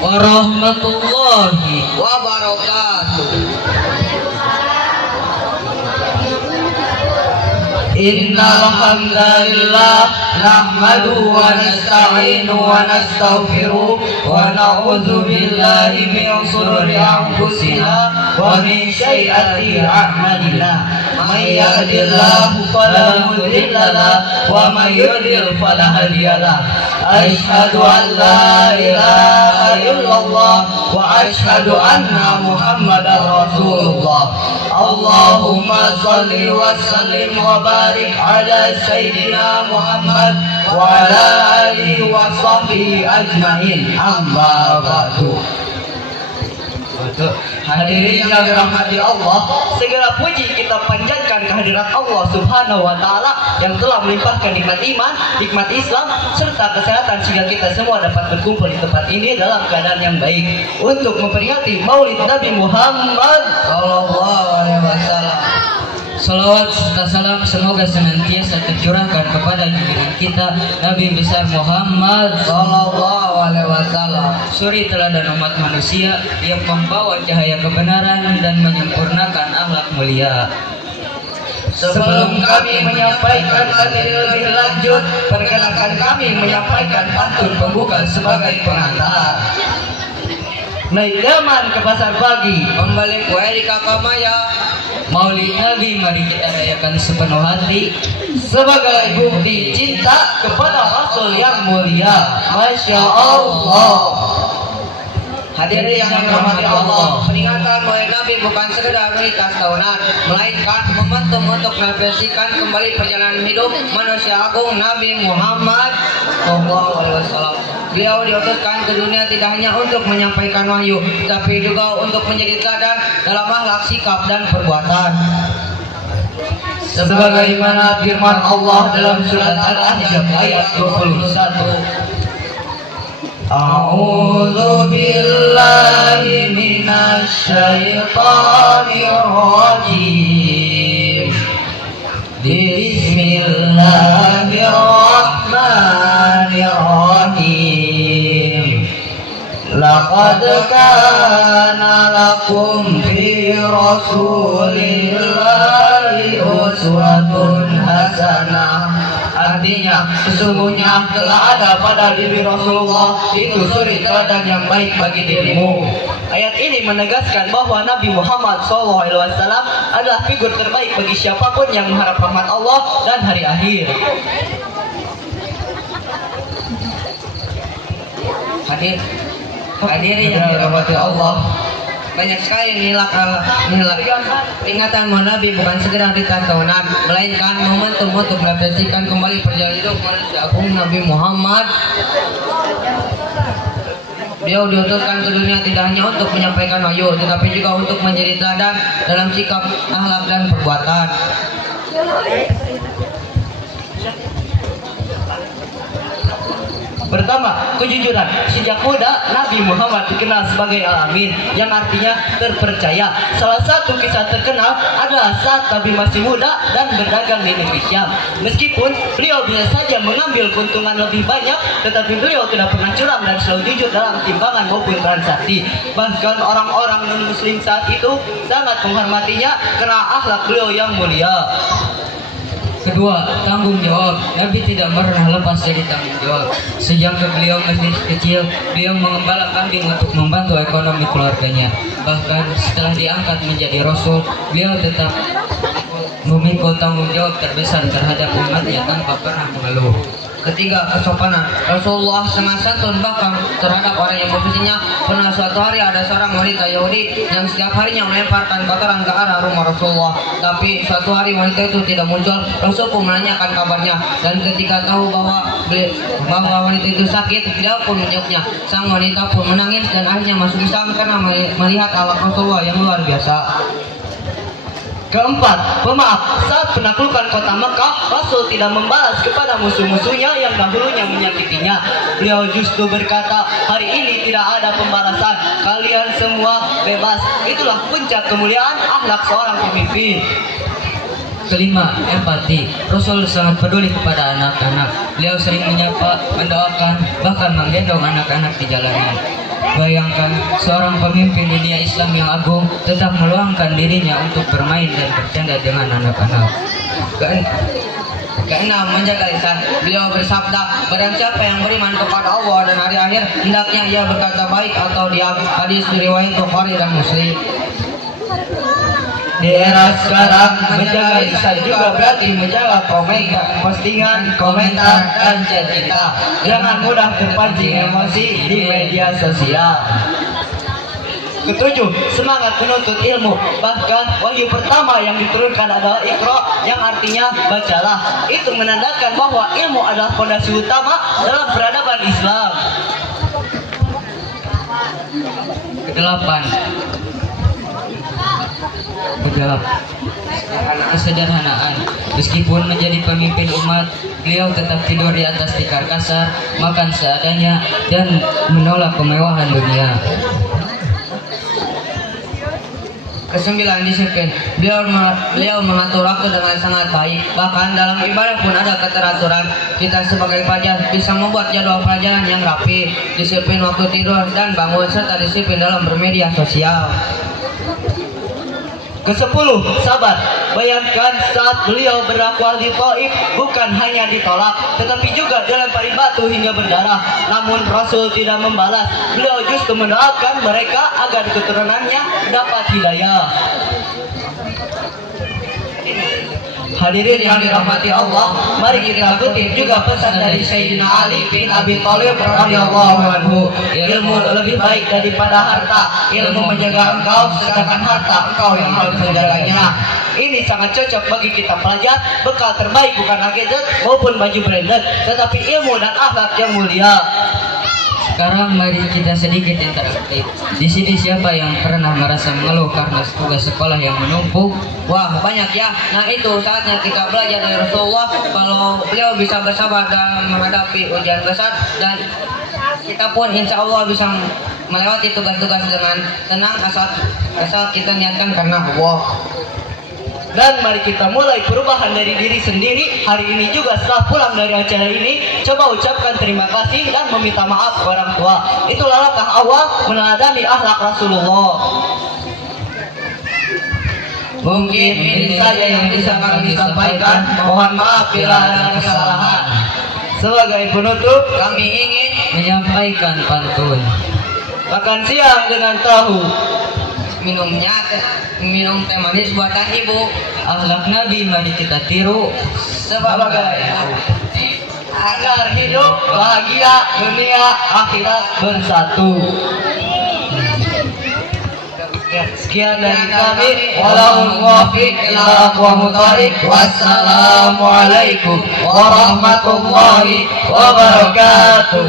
warahmatullahi wabarakatuh. Innal hamdalillah nahmaduhu wa nasta'inuhu wa nastaghfiruh wa na'udzu billahi min shururi anfusina wa min sayyiati a'malina. May yahdihillahu fala mudilla lahu wa may yudlil fala hadiya lahu. Asyhadu an la ilaha illallah wa asyhadu anna Muhammadar Rasulullah. Allahumma shalli wa sallim wa barik ala sayyidina Muhammad wa ala alihi wa sahbihi ajmain. Amma ba'du. Hadirin yang dirahmati Allah, segala puji kita panjatkan kehadirat Allah Subhanahu wa taala yang telah melimpahkan nikmat iman, nikmat Islam serta kesehatan sehingga kita semua dapat berkumpul di tempat ini dalam keadaan yang baik untuk memperingati Maulid Nabi Muhammad sallallahu alaihi wasallam. Salawat serta salam semoga senantiasa tercurahkan kepada junjungan kita Nabi besar Muhammad sallallahu alaihi wasallam, suri teladan umat manusia yang membawa cahaya kebenaran dan menyempurnakan akhlak mulia. Sebelum kami menyampaikan materi lebih lanjut, perkenalkan kami menyampaikan pantun pembuka sebagai pengantar. Naik daman ke pasar pagi, Kembali kue di kakak Maya. Maulid Nabi mari kita rayakan sepenuh hati sebagai bukti cinta kepada Rasul yang mulia. Masya Allah. Hadirin yang dirahmati Allah, peringatan Maulid Nabi bukan sekedar ritual tahunan, melainkan momentum untuk mengapresiasikan kembali perjalanan hidup manusia agung Nabi Muhammad SAW. Beliau diutuskan ke dunia tidak hanya untuk menyampaikan wahyu, tapi juga untuk menjadi teladan dalam akhlak, sikap, dan perbuatan. Sebagaimana firman Allah dalam surat Al-Ahzab ayat 21. A'udzu billahi minasy syaithanir rajim. Bismillahirrahmanirrahim. Laqad kana lakum fi Rasulillahi uswatun hasanah. Artinya, sesungguhnya telah ada pada diri Rasulullah itu suri teladan yang baik bagi dirimu. Ayat ini menegaskan bahwa Nabi Muhammad SAW adalah figur terbaik bagi siapapun yang mengharap rahmat Allah dan hari akhir. Hadirin yang dirahmati Allah, banyak sekali nilai peringatan Maulid Nabi bukan sekedar ritual tahunan, melainkan momentum untuk mengapresiasikan kembali perjalanan hidup manusia agung Nabi Muhammad. Beliau diutuskan ke dunia tidak hanya untuk menyampaikan wahyu, tetapi juga untuk menjadi teladan dalam sikap, akhlak, dan perbuatan. Pertama, kejujuran. Sejak muda, Nabi Muhammad dikenal sebagai Al-Amin, yang artinya terpercaya. Salah satu kisah terkenal adalah saat Nabi masih muda dan berdagang di negeri Syam. Meskipun beliau bisa saja mengambil keuntungan lebih banyak, tetapi beliau tidak pernah curang dan selalu jujur dalam timbangan maupun transaksi. Bahkan orang-orang non-muslim saat itu sangat menghormatinya karena akhlak beliau yang mulia. Kedua, tanggung jawab. Nabi tidak pernah lepas dari tanggung jawab. Sejak beliau masih kecil, beliau mengembala kambing untuk membantu ekonomi keluarganya. Bahkan setelah diangkat menjadi Rasul, beliau tetap memikul tanggung jawab terbesar terhadap umatnya tanpa pernah mengeluh. Ketiga, kesopanan. Rasulullah sangat santun bahkan terhadap orang yang membenci-Nya. Pernah suatu hari ada seorang wanita Yahudi yang setiap harinya melemparkan kotoran ke arah rumah Rasulullah. Tapi suatu hari wanita itu tidak muncul. Rasul pun menanyakan kabarnya, dan ketika tahu bahwa wanita itu sakit, beliau pun menjenguknya. Sang wanita pun menangis dan akhirnya masuk Islam karena melihat akhlak Rasulullah yang luar biasa. Keempat, pemaaf. Saat penaklukan kota Mekah, Rasul tidak membalas kepada musuh-musuhnya yang dahulunya menyakitinya. Beliau justru berkata, hari ini tidak ada pembalasan, kalian semua bebas. Itulah puncak kemuliaan akhlak seorang pemimpin. Kelima, empati. Rasul sangat peduli kepada anak-anak. Beliau sering menyapa, mendoakan, bahkan menggendong anak-anak di jalanan. Bayangkan seorang pemimpin dunia Islam yang agung tetap meluangkan dirinya untuk bermain dan bercanda dengan anak-anak. Keenam, menjaga lisan. Beliau bersabda, barang siapa yang beriman kepada Allah dan hari akhir, hendaknya ia berkata baik atau diam. Hadis riwayat Bukhari dan Muslim. Di era sekarang, menjaga lisan juga berarti menjaga postingan, komentar, dan chat kita. Jangan mudah terpancing emosi di media sosial. Ketujuh, semangat menuntut ilmu. Bahkan wahyu pertama yang diturunkan adalah Iqra, yang artinya bacalah. Itu menandakan bahwa ilmu adalah fondasi utama dalam peradaban Islam. Kedelapan, kesederhanaan. Meskipun menjadi pemimpin umat, beliau tetap tidur di atas tikar kasar, makan seadanya, dan menolak kemewahan dunia. Kesembilan, disiplin. Beliau mengatur waktu dengan sangat baik. Bahkan dalam ibadah pun ada keteraturan. Kita sebagai pelajar bisa membuat jadwal pelajaran yang rapi, disiplin waktu tidur dan bangun, serta disiplin dalam bermedia sosial. Kesepuluh, sabar. Bayangkan saat beliau berdakwah di Taif, bukan hanya ditolak, tetapi juga dilempari batu hingga berdarah. Namun Rasul tidak membalas. Beliau justru mendoakan mereka agar keturunannya dapat hidayah. Hadirin yang dirahmati Allah, mari kita kutip juga pesan dari Sayyidina Ali bin Abi Thalib radhiyallahu anhu. Ilmu lebih baik daripada harta. Ilmu menjaga engkau, sedangkan harta engkau yang harus menjaganya. Ini sangat cocok bagi kita pelajar. Bekal terbaik bukan gadget maupun baju branded, tetapi ilmu dan akhlak yang mulia. Sekarang mari kita sedikit interaktif. Di sini siapa yang pernah merasa mengeluh karena tugas sekolah yang menumpuk? Wah, banyak ya. Nah, itu saatnya kita belajar dari Rasulullah. Kalau beliau bisa bersabar dalam menghadapi ujian besar, dan kita pun insya Allah bisa melewati tugas-tugas dengan tenang asal kita niatkan karena Allah. Dan mari kita mulai perubahan dari diri sendiri. Hari ini juga setelah pulang dari acara ini, coba ucapkan terima kasih dan meminta maaf ke orang tua. Itulah langkah awal meneladani akhlak Rasulullah. Mungkin ini saja yang bisa kami sampaikan. Mohon maaf bila ada kesalahan. Sebagai penutup, Kami ingin menyampaikan pantun. Makan siang dengan tahu, minum teh manis buatan ibu. akhlak Nabi mari kita tiru Sebagai agar hidup bahagia dunia akhirat bersatu. Sekian dari kami. Wallahul muwaffiq ila aqwamit thoriq. Wassalamualaikum warahmatullahi wabarakatuh.